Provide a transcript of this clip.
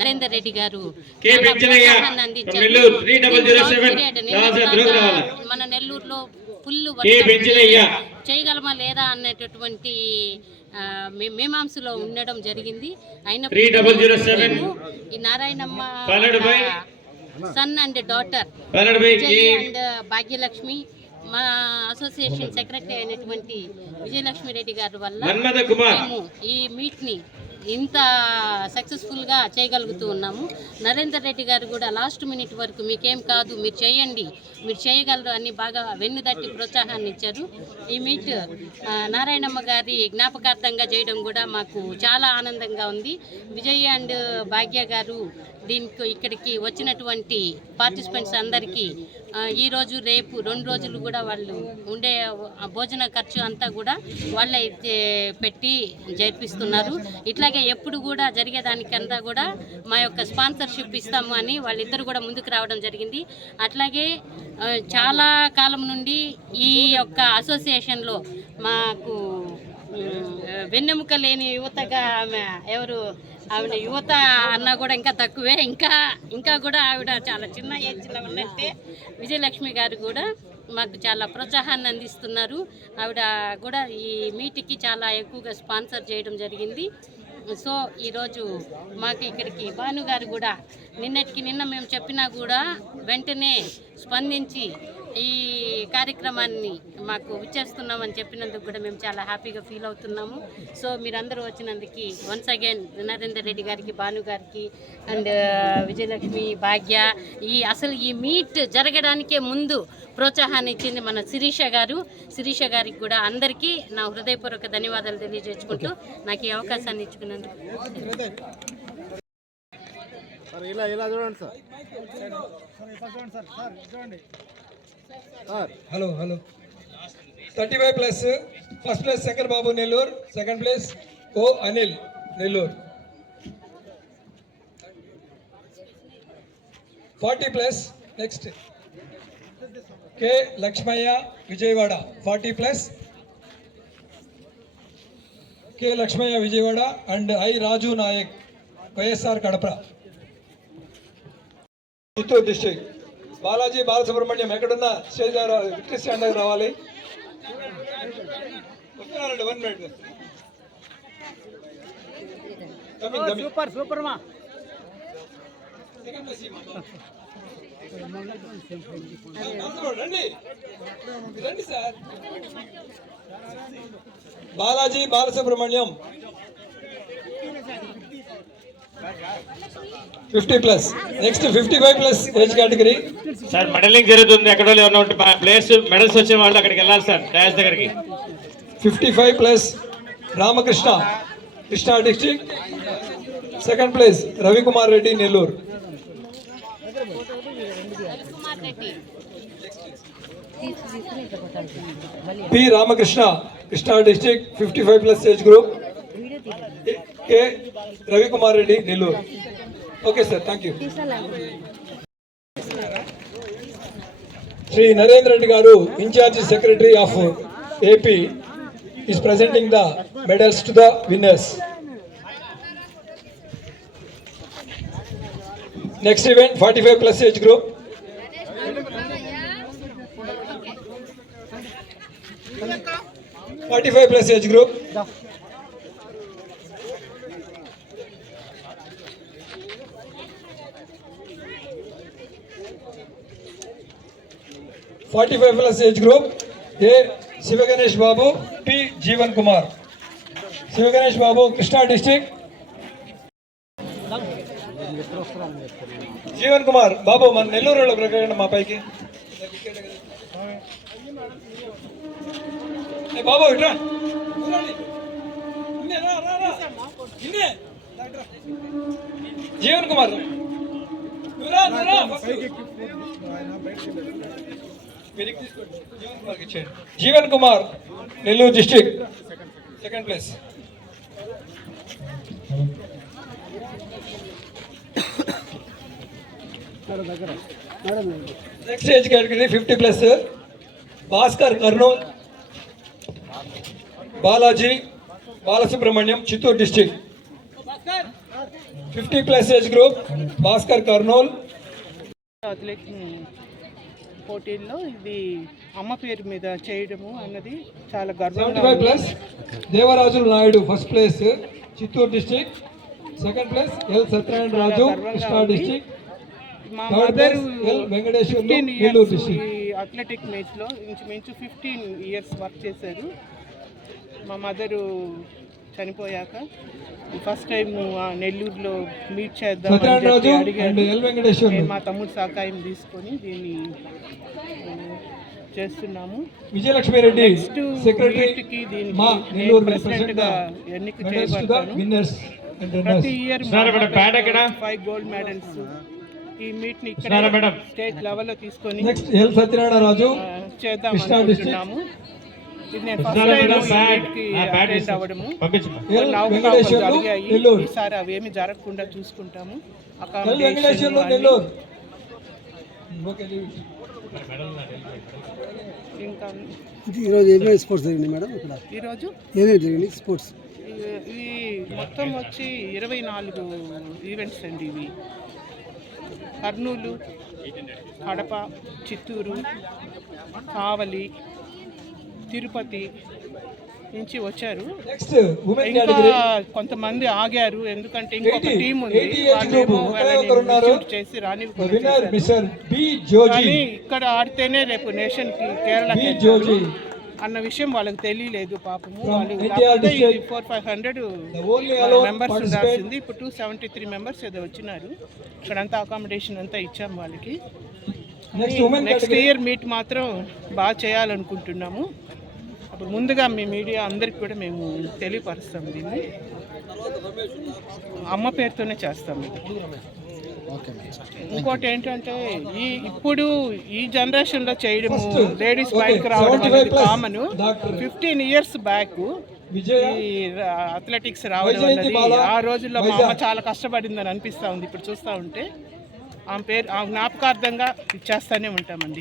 నరేందర్ రెడ్డి గారు మన నెల్లూరులో ఫుల్ చేయగలమా లేదా అన్నటువంటి మీమాంసలో ఉండడం జరిగింది. అయినప్పుడు ఈ Narayanamma son and daughter and Bhagyalakshmi మా అసోసియేషన్ సెక్రటరీ అయినటువంటి విజయలక్ష్మి రెడ్డి గారి వల్ల మేము ఈ మీట్ని ఇంత సక్సెస్ఫుల్గా చేయగలుగుతూ ఉన్నాము. నరేందర్ రెడ్డి గారు కూడా లాస్ట్ మినిట్ వరకు మీకేం కాదు, మీరు చేయండి, మీరు చేయగలరు అని బాగా వెన్నుదట్టి ప్రోత్సాహాన్ని ఇచ్చారు. ఈ మీట్ నారాయణమ్మ గారి జ్ఞాపకార్థంగా చేయడం కూడా మాకు చాలా ఆనందంగా ఉంది. విజయ్ అండ్ భాగ్య గారు దీనికి ఇక్కడికి వచ్చినటువంటి పార్టిసిపెంట్స్ అందరికీ ఈరోజు రేపు 2 రోజులు కూడా వాళ్ళు ఉండే భోజన ఖర్చు అంతా కూడా వాళ్ళే పెట్టి జరిపిస్తున్నారు. ఇట్లాగే ఎప్పుడు కూడా జరిగేదానికంతా కూడా మా యొక్క స్పాన్సర్షిప్ ఇస్తాము అని వాళ్ళిద్దరు కూడా ముందుకు రావడం జరిగింది. అట్లాగే చాలా కాలం నుండి ఈ యొక్క అసోసియేషన్లో మాకు వెన్నెముక లేని యువతగా ఆవిడ యువత అన్నా కూడా ఇంకా తక్కువే. ఇంకా కూడా ఆవిడ చాలా చిన్న ఏజ్లో ఉన్నట్టే విజయలక్ష్మి గారు కూడా మాకు చాలా ప్రోత్సాహాన్ని అందిస్తున్నారు. ఆవిడ కూడా ఈ మీటింగ్కి చాలా ఎక్కువగా స్పాన్సర్ చేయడం జరిగింది. సో ఈరోజు మాకు ఇక్కడికి భానుగారు కూడా నిన్న మేము చెప్పినా కూడా వెంటనే స్పందించి ఈ కార్యక్రమాన్ని మాకు విచ్చేస్తున్నామని చెప్పినందుకు కూడా మేము చాలా హ్యాపీగా ఫీల్ అవుతున్నాము. సో మీరందరూ వచ్చినందుకు వన్స్ అగైన్ నరేందర్ రెడ్డి గారికి, భాను గారికి అండ్ విజయలక్ష్మి, భాగ్య అసలు ఈ మీట్ జరగడానికే ముందు ప్రోత్సాహాన్ని ఇచ్చింది మన శిరీష గారికి కూడా అందరికీ నా హృదయపూర్వక ధన్యవాదాలు తెలియజేసుకుంటూ నాకు ఈ అవకాశాన్ని ఇచ్చుకున్నందుకు. Hello 35+ first place Shankar Babu Nellore, second place O Anil Nellore. 40+ next K Lakshmayya Vijayawada, 40+ K Lakshmayya Vijayawada and I Raju Nayak YSR Kadapa. Chittoor district Balaji Balasubrahmanyam ఎక్కడున్నా స్టేజ్ విక్టరీ స్టాండ్ దగ్గర రావాలి. 1 minute. సూపర్ మా రండి sir. Balaji Balasubrahmanyam 50+. Next 55+ age category. Sir medalling జరుగుతుంది. ఎక్కడో ప్లేయర్స్ మెడల్స్ వచ్చిన వాళ్ళు అక్కడికి వెళ్ళాలి సార్ డాష్ దగ్గరికి. 55+ Ramakrishna, Krishna district, second place Ravikumar Reddy Nellore. P Ramakrishna, Krishna district, 55+ age group, K Ravikumar Reddy Nellore. Okay sir, thank you. Sri Narendra Reddy Garu, in-charge secretary of AP, is presenting the medals to the winners. Next event, 45 plus age group. age group. age group. A. Sivaganesh Babu, P. Jeevan Kumar. Sivaganesh Babu, Krishna district. Jeevan Kumar Babu మన నెల్లూరులో ప్రకటన మా పైకి బాబు ఇట్రా Jeevan Kumar Jeevan Kumar Nellore district second place. Next age category 50 plus. Bhaskar Kurnool, Balaji Balasubrahmanyam Chittoor district. 50 plus age group. Bhaskar Kurnool. పోటీల్లో ఇది అమ్మ పేరు మీద చేయడము అన్నది చాలా గర్వంగా. 75 plus. Devarajula Naidu first place Chittoor district. Second place L Satyanarayana Raju Krishna district. మా మదర్ వెంకటేశ్వర అథ్లెటిక్ మీట్లో ఇంచుమించు 15 ఇయర్స్ వర్క్ చేశారు. మా మదరు చనిపోయాక ఫస్ట్ టైం నెల్లూరులో మీట్ చేద్దాం అడిగారు. మా తమ్ముడు సహకారం తీసుకొని దీన్ని చేస్తున్నాము. విజయలక్ష్మి రెడ్డి సెక్రటరీకి దీనికి ప్రెసిడెంట్గా ఎన్నిక చేయబడతాను. ప్రతి ఇయర్ 5 గోల్డ్ మెడల్స్ ఈ మీట్ ని ఇక్కడ స్టేట్ లెవెల్లో తీసుకొని చేద్దాం అనుకుంటున్నాము. ఇది నేను ఫస్ట్ టైం అటెండ్ అవ్వడము. అవకాశాలు జరిగాయి, ఈసారి అవేమి జరగకుండా చూసుకుంటాము. ఇంకా ఈరోజు ఏమేమి స్పోర్ట్స్ జరిగింది మేడం? ఇక్కడ ఈరోజు ఏమేమి జరిగింది స్పోర్ట్స్? ఈ మొత్తం వచ్చి 24 ఈవెంట్స్ అండి. ఇవి కర్నూలు, కడప, చిత్తూరు, కావలి, తిరుపతి నుంచి వచ్చారు. ఇంకా కొంతమంది ఆగారు ఎందుకంటే ఇంకొక టీం ఉంది, చేసి రాని. కానీ ఇక్కడ ఆడితేనే రేపు నేషన్కి కేరళ అన్న విషయం వాళ్ళకి తెలియలేదు పాపము. వాళ్ళు 400-500 మెంబర్స్ ఉండాల్సింది, ఇప్పుడు 273 మెంబర్స్ ఏదో వచ్చినారు. ఇక్కడంతా అకామిడేషన్ అంతా ఇచ్చాం వాళ్ళకి. నెక్స్ట్ ఇయర్ మీట్ మాత్రం బాగా చేయాలనుకుంటున్నాము. అప్పుడు ముందుగా మీ మీడియా అందరికి కూడా మేము తెలియపరుస్తాం. దీన్ని అమ్మ పేరుతోనే చేస్తాం. ఇంకోటి ఏంటంటే ఇప్పుడు ఈ జనరేషన్లో చేయడము, లేడీస్ బయటకు రావడం అనేది కామన్. 15 ఇయర్స్ బ్యాక్ ఈ అథ్లెటిక్స్ రావడం అనేది ఆ రోజుల్లో మా అమ్మ చాలా కష్టపడిందని అనిపిస్తూ ఉంది. ఇప్పుడు చూస్తూ ఉంటే ఆమె పేరు ఆ జ్ఞాపకార్థంగా ఇచ్చేస్తూనే ఉంటామండి.